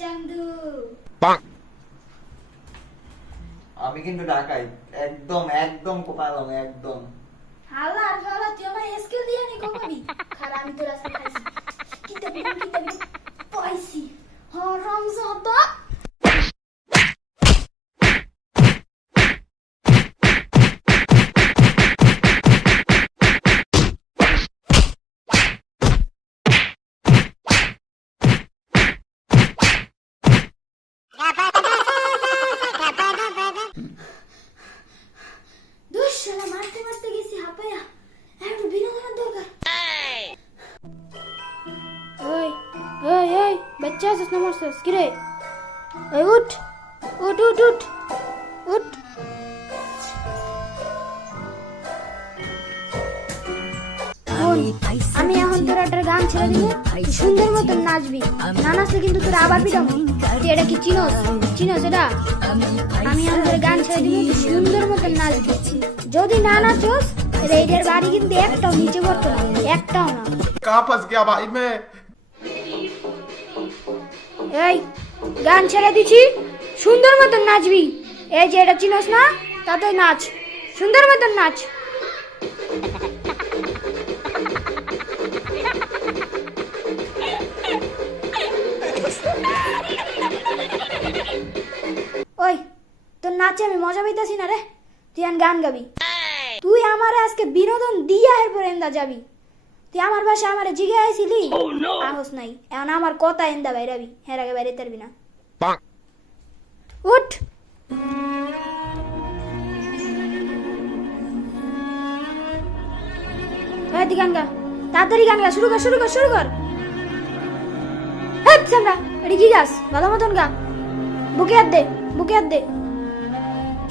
চান্দু আমি কিন্তু ঢাকাই একদম একদম কোপালাম একদম। হালা হালা তুই আমার স্কিল দিয়ে নি কোপাবি খারাপ আমি তো রাস্তা খাইছি। Jesus, no more sus. Get it. Hey, ut. Ut, ut, ut. Ut. আমি এখন তোর একটা গান ছেড়ে দিলে সুন্দর মতন নাচবি। না নাচলে কিন্তু তোর আবার পিটাবো। তুই এটা কি চিনোস? চিনোস এটা? আমি এখন তোর গান ছেড়ে দিলে সুন্দর মতন নাচবি। যদি না নাচোস রেইডের বাড়ি কিন্তু একটাও নিচে পড়তো না। একটাও না। কাপাস গিয়া ভাই মেয়ে এই, গান ছেড়ে দিছি। সুন্দর মতন নাচবি। এই যে এটা চিনোস না তাতে নাচ। সুন্দর মতন নাচ। ওই, তোর নাচে আমি মজা পাইতাছি না রে। তুই গান গাবি। তুই আমারে আজকে বিনোদন দিয়া এরপর এন্দা যাবি। তুই আমার ভাষা আমারে জিগে আইছিলি আহস নাই এখন আমার কথা এন্দা বাইরাবি হের আগে বাইরে তারবি না উঠ গান গা তাড়াতাড়ি গান গা শুরু কর শুরু কর শুরু কর হেট সামরা এটি কি গাছ ভালো মতন গা বুকে হাত দে বুকে হাত দে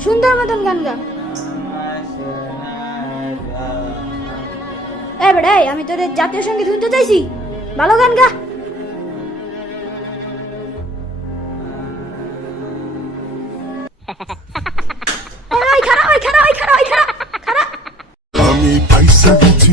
সুন্দর মতন গান গা এ বেড়ে আমি তোর জাতীয় সংগীত শুনতে চাইছি ভালো গান গা। আমি পয়সা দিচ্ছি